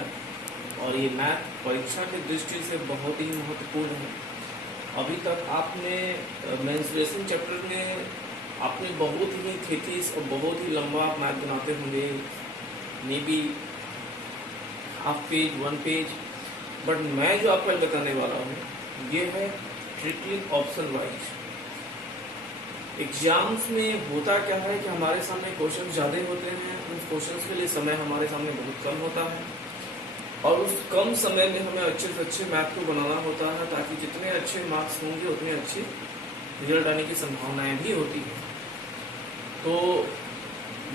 Math, और ये math परीक्षा की दृष्टि से बहुत ही महत्वपूर्ण है। अभी तक आपने मेंस्ट्रुएशन चैप्टर में आपने बहुत ही थीसिस और बहुत ही लंबा मैथ बनाते होंगे, may be half page 1 page, but मैं जो आपको बताने वाला हूँ ये है ट्रिकलिंग ऑप्शन वाइज। एग्जाम्स में होता क्या है कि हमारे सामने क्वेश्चन ज़्यादा होते हैं, उन क्वेश्चंस के लिए समय हमारे सामने बहुत कम होता है, और उस कम समय में हमें अच्छे से अच्छे मैथ को बनाना होता है ताकि जितने अच्छे मार्क्स होंगे उतने अच्छे रिजल्ट आने की संभावनाएं भी होती हैं। तो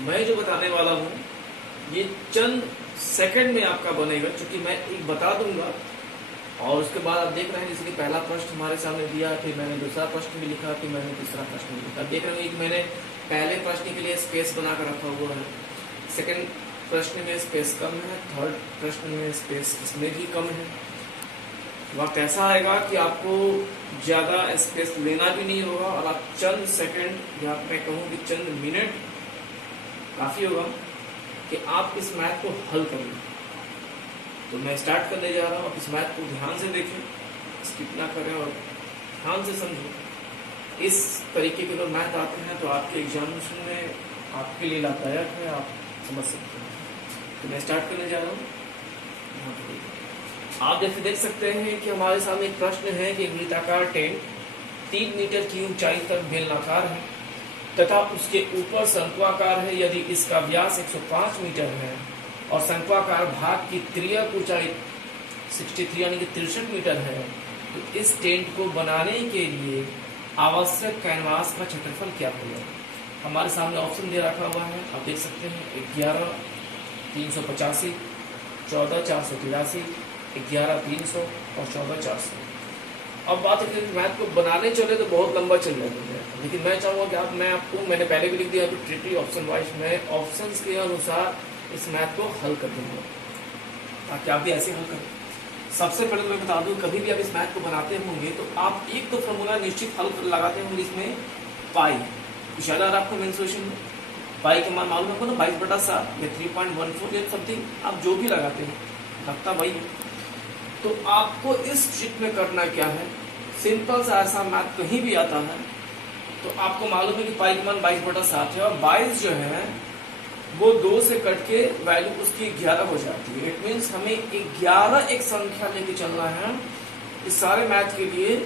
मैं जो बताने वाला हूँ ये चंद सेकंड में आपका बनेगा, क्योंकि मैं एक बता दूंगा और उसके बाद आप देख रहे हैं जैसे कि पहला प्रश्न हमारे सामने दिया, फिर मैंने दूसरा प्रश्न भी लिखा, फिर मैंने तीसरा प्रश्न भी लिखा। देख रहे हैं कि मैंने पहले प्रश्न के लिए स्पेस बना कर रखा हुआ है, सेकंड प्रश्न में स्पेस कम है, थर्ड प्रश्न में स्पेस इसमें भी कम है। वक्त ऐसा आएगा कि आपको ज़्यादा स्पेस लेना भी नहीं होगा और आप चंद सेकंड या मैं कहूँ कि चंद मिनट काफ़ी होगा कि आप इस मैथ को हल कर लें। तो मैं स्टार्ट करने जा रहा हूँ, आप इस मैथ को ध्यान से देखें, स्किप ना करें और ध्यान से समझें। इस तरीके के जो मैथ आते हैं तो आपके एग्जामिनेशन में आपके लिए लाभदायक है, आप समझ सकते हैं। तो मैं स्टार्ट करने जा रहा हूँ। आप जैसे देख सकते हैं कि हमारे सामने एक प्रश्न है कि वृत्ताकार टेंट 3 मीटर की ऊंचाई तक बेलनाकार है तथा उसके ऊपर शंक्वाकार है। यदि इसका व्यास 105 मीटर है और शंक्वाकार भाग की तिर्यक ऊंचाई 63 यानी कि 63 मीटर है, तो इस टेंट को बनाने के लिए आवश्यक कैनवास का क्षेत्रफल क्या होगा। हमारे सामने ऑप्शन दे रखा हुआ है, आप देख सकते हैं 11 385, 14 483, 11 300 और 14 400। अब बात है कि मैथ को बनाने चले तो बहुत लंबा चल जाएगा, लेकिन मैं चाहूँगा कि मैंने पहले भी लिख दिया कि ट्रिकली ऑप्शन वाइज मैं ऑप्शंस के अनुसार इस मैथ को हल कर दूंगा ताकि आप भी ऐसे हल करें। सबसे पहले तो मैं बता दूं, कभी भी आप इस मैथ को बनाते होंगे तो आप एक तो फॉर्मूला निश्चित हल लगाते होंगे, इसमें पाई याद आ रहा आपको मेंस्ट्रुएशन में पाई का मान मालूम है ना, 22/7 या 3.14 समथिंग, आप जो भी लगाते हैं लगता वही है। तो आपको इस ट्रिक में करना क्या है, सिंपल सा ऐसा मैथ कहीं भी आता है तो आपको मालूम है कि पाई का मान 22/7 है और 22 जो है वो 2 से कट के वैल्यू उसकी 11 हो जाती है। इट मीन्स हमें 11 एक संख्या लेके चलना है इस सारे मैथ के लिए।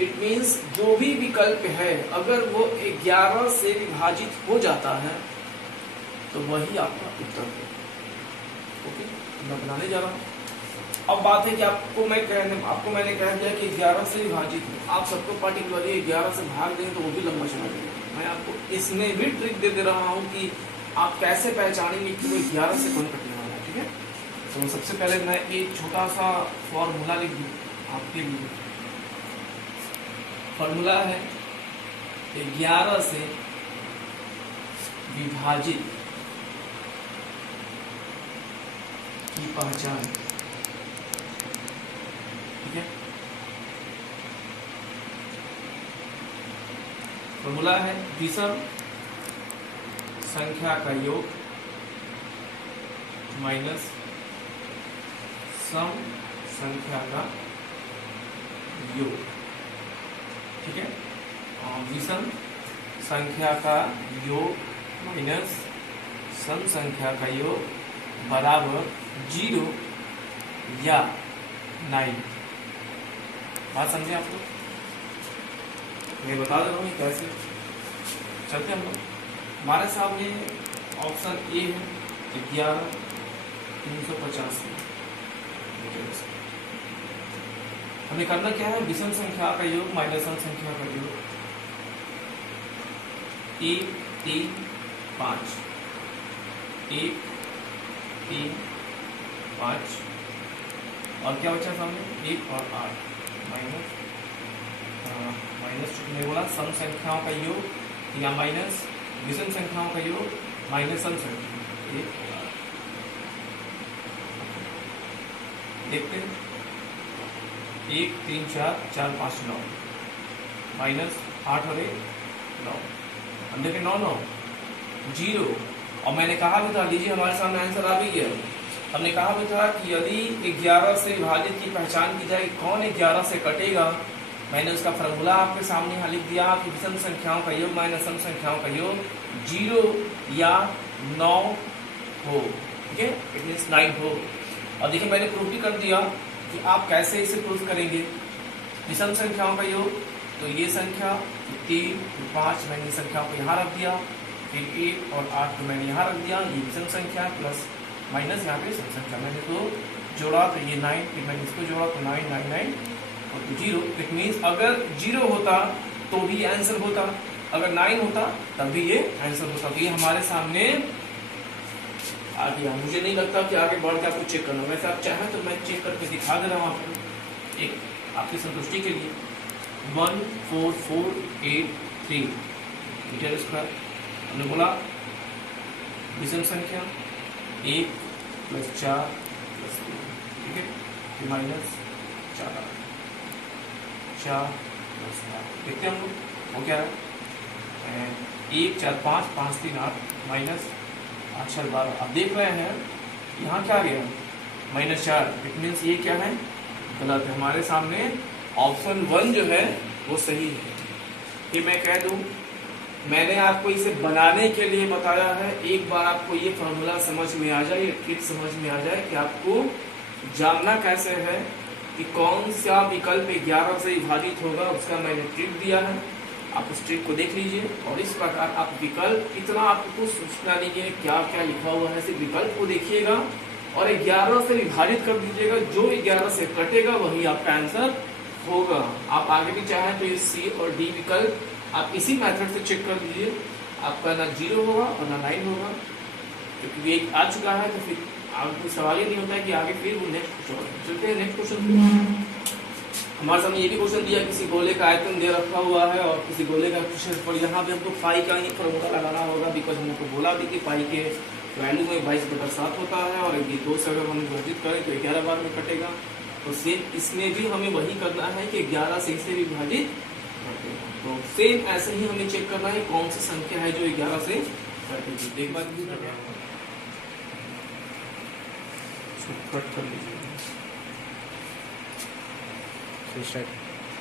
इट मीन्स जो भी विकल्प है अगर वो 11 से विभाजित हो जाता है तो वही आपका उत्तर है। ओके, मैं बनाने जा रहा हूँ। अब बात है कि आपको मैंने कह दिया कि 11 से विभाजित है, आप सबको पर्टिकुलरली 11 से भाग दें तो वो भी लंबा चला जाएगा। मैं आपको इसमें भी ट्रिक दे रहा हूँ कि आप कैसे पहचानेंगे कि वो 11 से कौन कटने वाला है। ठीक है, तो सबसे पहले मैं एक छोटा सा फॉर्मूला लिख दूँ आपके लिए। फॉर्मूला है 11 से विभाजित की पहचान। ठीक है, फॉर्मूला है विषम संख्या का योग माइनस सम संख्या का योग। ठीक है, विषम संख्या का योग माइनस सम संख्या का योग बराबर 0 या 9। बात समझे आप लोग? मैं बता दे रहा हूँ कैसे चलते हम लोग। हमारे सामने ऑप्शन ए है 11 385। हमें करना क्या है, विषम संख्या का योग माइनस सम संख्या का योग 1 3 5, 1 3 5 और क्या बचा सामने 1 और 8 माइनस मैंने बोला सम संख्याओं का योग या माइनस विषम संख्याओं का योग माइनस सम संख्या। 1 देखते हैं 1 3 4 4 5 9 माइनस 8 और 1 9। हम देखें 9 9 0 और मैंने कहा भी था, लीजिए हमारे सामने आंसर आ भी गया। हमने कहा भी था कि यदि 11 से विभाजित की पहचान की जाए कौन 11 से कटेगा, मैंने उसका फार्मूला आपके सामने यहाँ लिख दिया कि विषम संख्याओं का योग माइनस सम संख्याओं का योग 0 या 9 हो, ठीक है, इट मीन्स 9 हो। और देखिए मैंने प्रूफ भी कर दिया कि आप कैसे इसे प्रूफ करेंगे। विषम संख्याओं का योग, तो ये संख्या 3 5 मैंने संख्याओं को यहाँ रख दिया, फिर 1 और 8 को मैंने यहाँ रख दिया, ये विषम संख्या प्लस माइनस यहाँ पे सम संख्या मैंने तो जोड़ा, तो ये 9, फिर मैंने इसको जोड़ा तो 9 9 9 और 0। इट मीन्स अगर 0 होता तो भी आंसर होता, अगर 9 होता तब भी ये आंसर होता। तो ये हमारे सामने आ गया। मुझे नहीं लगता कि आगे बढ़ के आपको चेक करना, वैसे आप चाहें तो मैं चेक करके दिखा दे रहा हूँ आपको एक आपकी संतुष्टि के लिए। 14483 मीटर स्क्वायर हमने बोला विषम संख्या 1 + 4 + 3, ठीक है, माइनस 4 + 8 देखते हैं हम लोग वो क्या है। 1 4 5 5 3 8 माइनस 8 6 12। आप देख रहे हैं यहाँ क्या आ गया -4, इट मीन्स ये क्या है गलत है। हमारे सामने ऑप्शन 1 जो है वो सही है। ये मैं कह दूं, मैंने आपको इसे बनाने के लिए बताया है। एक बार आपको ये फॉर्मूला समझ में आ जाए, ये ट्रिक समझ में आ जाए कि आपको जानना कैसे है कि कौन सा विकल्प 11 से विभाजित होगा, उसका मैंने ट्रिक दिया है। आप उस ट्रिक को देख लीजिए और इस प्रकार आप विकल्प, इतना आपको सूचना नहीं है क्या क्या लिखा हुआ है, सिर्फ विकल्प को देखिएगा और 11 से विभाजित कर दीजिएगा। जो 11 से कटेगा वही आपका आंसर होगा। आप आगे भी चाहें तो ये सी और डी विकल्प आप इसी मेथड से चेक कर दीजिए, आपका ना 0 होगा और ना 9 होगा, क्योंकि एक आ चुका है तो फिर आपको सवाल ही नहीं होता है कि आगे फिर वो नेक्स्ट क्वेश्चन। चलते हैं नेक्स्ट क्वेश्चन। हमारे सामने ये भी क्वेश्चन दिया, किसी गोले का आयतन दे रखा हुआ है और किसी गोले का क्वेश्चन पर यहाँ पे हमको पाई का ही फॉर्मूला लगाना होगा, बिकॉज हमको बोला भी कि पाई के वैल्यू में 22/7 होता है और ये 2 से अगर हम विभाजित करें तो 11 बार में कटेगा। तो सेम इसमें भी हमें वही करना है कि 11 से इसे विभाजित करते हैं। तो सेम ऐसे ही हमें चेक करना है कौन सी संख्या है जो 11 से कटेगी। एक बार भी कट कर लीजिए।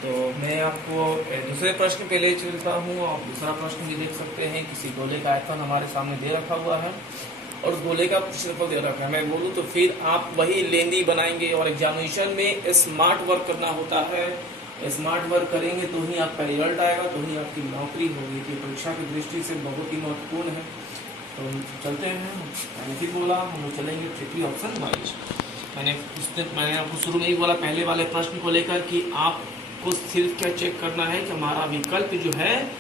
तो मैं आपको दूसरे प्रश्न पे ले चलता हूँ। आप दूसरा प्रश्न भी देख सकते हैं। किसी गोले का आयतन हमारे सामने दे रखा हुआ है और गोले का क्षेत्रफल दे रखा है। मैं बोलूँ तो फिर आप वही लेंदी बनाएंगे और एग्जामिनेशन में स्मार्ट वर्क करना होता है। स्मार्ट वर्क करेंगे तो ही आपका रिजल्ट आएगा, तो ही आपकी नौकरी होगी। तो परीक्षा की दृष्टि से बहुत ही महत्वपूर्ण है। तो चलते हैं, मैंने फिर बोला हम लोग चलेंगे ट्रिपली ऑप्शन वाइज। मैंने आपको शुरू में ही बोला पहले वाले प्रश्न को लेकर कि आपको सिर्फ क्या चेक करना है कि हमारा विकल्प जो है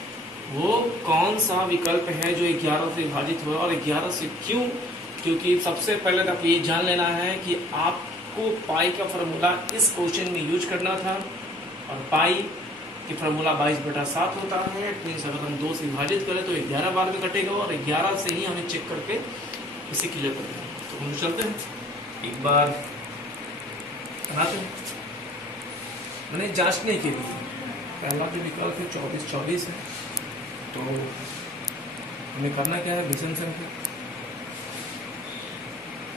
वो कौन सा विकल्प है जो 11 से विभाजित हुआ और 11 से क्यों। क्योंकि सबसे पहले तो ये जान लेना है कि आपको पाई का फॉर्मूला इस क्वेश्चन में यूज करना था और पाई की फॉर्मूला 22/7 होता है। मीन्स अगर हम 2 से विभाजित करें तो 11 बार में कटेगा और 11 से ही हमें चेक करके इसे क्लियर करना है। तो हम चलते हैं एक बार बनाते हैं। मैंने जांचने के लिए पहला जो विकल्प है 24 है, तो हमें करना क्या है, विषम संख्या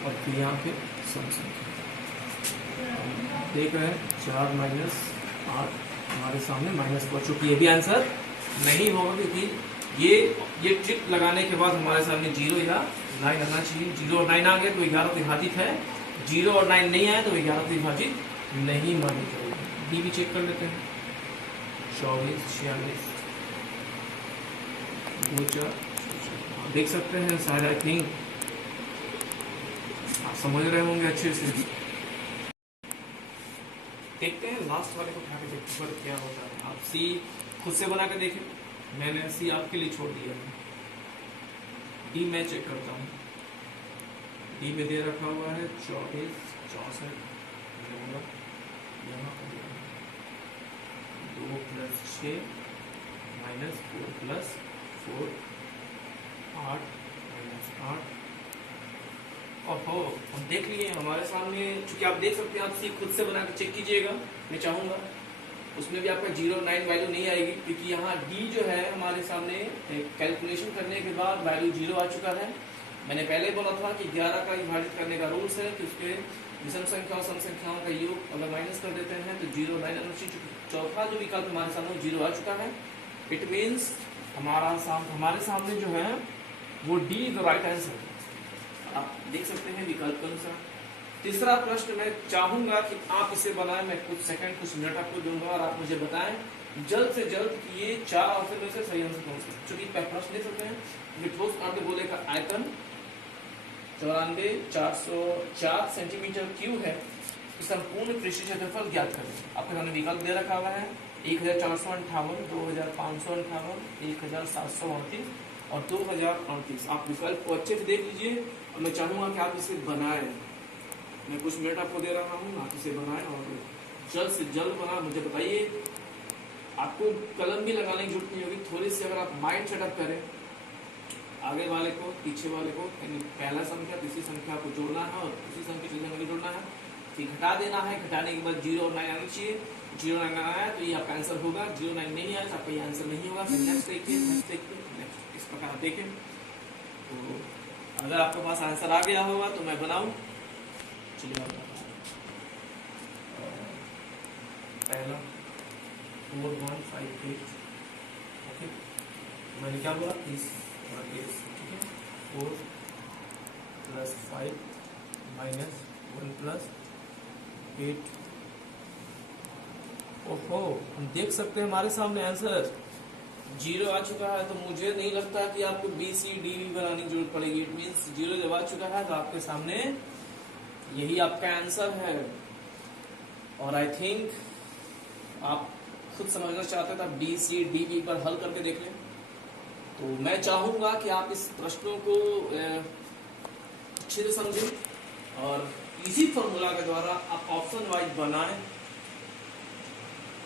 और फिर यहाँ पे सम संख्या। देख रहे हैं 4 - 8 हमारे सामने माइनस को, चूंकि ये भी आंसर नहीं होगा क्योंकि ये ट्रिक लगाने के बाद हमारे सामने 0 या 9 आना चाहिए। 0 और 9 आ गया तो 11 से विभाजित है, 0 और 9 नहीं आया तो 11 से विभाजित नहीं मानी जाएगी। डी भी चेक कर लेते हैं 24 46 2 4 देख सकते हैं शायद, आई थिंक आप समझ रहे होंगे अच्छे से। देखते हैं लास्ट वाले को उठा के देखते हैं क्या होता है। आप सी खुद से बना के देखें, मैंने सी आपके लिए छोड़ दिया है। डी मैं चेक करता हूँ। डी में दे रखा हुआ है 24 64 यहाँ 2 + 6 -4 + 4 8 -8। ओहो, हम देख लिए हमारे सामने, चूंकि आप देख सकते हैं, आप सी खुद से बना के चेक कीजिएगा। मैं चाहूँगा उसमें भी आपका 0 और 9 वैल्यू नहीं आएगी क्योंकि यहाँ डी जो है हमारे सामने कैलकुलेशन करने के बाद वैल्यू 0 आ चुका है मैंने पहले बोला था कि 11 का विभाजित करने का रूल्स है कि उसके विषम संख्या और सम संख्याओं का योग अगर माइनस कर देते हैं तो 0 9 अनुचित। चौथा जो विकल्प हमारे सामने 0 आ चुका है। इट मीन्स हमारे सामने जो है वो D is the right answer. आप देख सकते हैं विकल्प के अनुसार। तीसरा प्रश्न मैं चाहूंगा कि आप इसे बनाएं। मैं कुछ सेकंड कुछ मिनट आपको दूंगा और आप मुझे बताएं जल्द से जल्द कि ये 4 ऑप्शन में से सही आंसर कौन सा है। चूंकि प्रश्न देख सकते हैं ठोस गोले का आयतन 94,404 सेंटीमीटर क्यूब है। संपूर्ण पृष्ठीय क्षेत्रफल ज्ञात करें। आपके सामने विकल्प दे रखा हुआ है 1458, 2558, 1738 और 2038। आप विकल्प को अच्छे से देख लीजिए और मैं चाहूंगा कि आप इसे बनाएं। मैं कुछ मिनट आपको दे रहा हूँ, आप इसे बनाएं और जल्द से जल्द बनाएं। मुझे बताइए, आपको कलम भी लगाने की जरूरत नहीं होगी। थोड़ी सी अगर आप माइंड सेटअप करें, आगे वाले को पीछे वाले को, पहला संख्या तीसरी संख्या को जोड़ना है और दूसरी संख्या चौथी संख्या को जोड़ना है, फिर घटा देना है। घटाने के बाद 0 और 9 आना चाहिए। 0 9 आया तो ये आपका आंसर होगा। 0 9 नहीं आया तो आपका ये आंसर नहीं होगा। फिर नेक्स्ट देखिए, नेक्स्ट इस प्रकार देखें। तो अगर आपके पास आंसर आ गया होगा तो मैं बनाऊं। चलिए पहला 4158। ओके, मैंने क्या बोला 30 और 30, ठीक है। 4 + 5 - 1 + 8। ओहो, हम देख सकते हैं हमारे सामने आंसर 0 आ चुका है। तो मुझे नहीं लगता कि आपको बी सी डी भी बनाने की जरूरत पड़ेगी। इट मीन्स 0 जब आ चुका है तो आपके सामने यही आपका आंसर है। और आई थिंक आप खुद समझना चाहते थे, आप डी सी डी भी एक बार हल करके देख लें। तो मैं चाहूंगा कि आप इस प्रश्नों को अच्छे से समझें और इसी फॉर्मूला के द्वारा आप ऑप्शन वाइज बनाएं।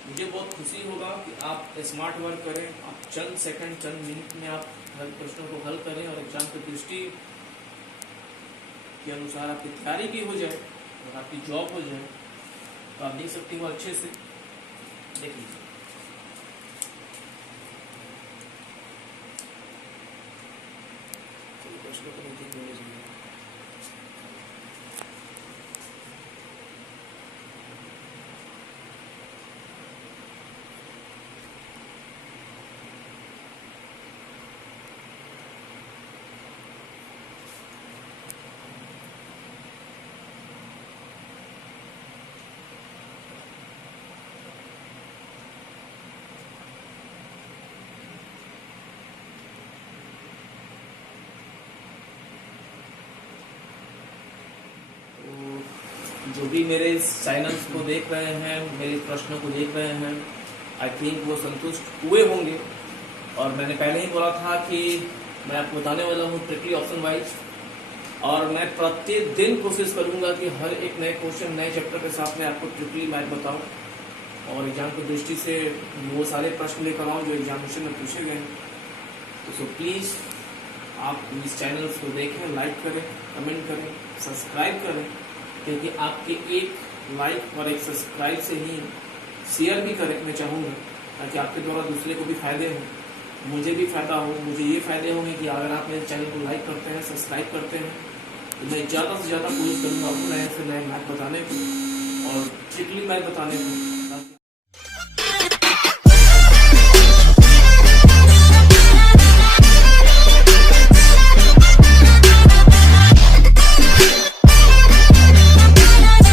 मुझे बहुत खुशी होगा कि आप स्मार्ट वर्क करें। आप चंद सेकंड चंद मिनट में आप हर प्रश्नों को हल करें और एग्जाम की दृष्टि के अनुसार आपकी तैयारी भी हो जाए और आपकी जॉब हो जाए। तो आप देख सकते हो, अच्छे से देख लीजिए। प्रश्नों को जो भी मेरे चैनल्स को देख रहे हैं, मेरे प्रश्नों को देख रहे हैं, आई थिंक वो संतुष्ट हुए होंगे। और मैंने पहले ही बोला था कि मैं आपको बताने वाला हूँ ट्रिकली ऑप्शन वाइज। और मैं प्रत्येक दिन कोशिश करूंगा कि हर एक नए क्वेश्चन नए चैप्टर के साथ में आपको ट्रिकली मैथ बताऊं और एग्जाम की दृष्टि से वो सारे प्रश्न लेकर आऊँ जो एग्जामिनेशन में पूछे गए हैं। तो सो प्लीज़ आप इस चैनल्स को देखें, लाइक करें, कमेंट करें, सब्सक्राइब करें, क्योंकि आपके एक लाइक और एक सब्सक्राइब से ही शेयर भी करें मैं चाहूँगा, ताकि आपके द्वारा दूसरे को भी फायदे हों, मुझे भी फायदा हो। मुझे ये फायदे होंगे कि अगर आप मेरे चैनल को लाइक करते हैं, सब्सक्राइब करते हैं, तो मैं ज़्यादा से ज़्यादा कोशिश करूँगा आपको नए से नए मैथ बताने को और ट्रिकली मैथ बताने को।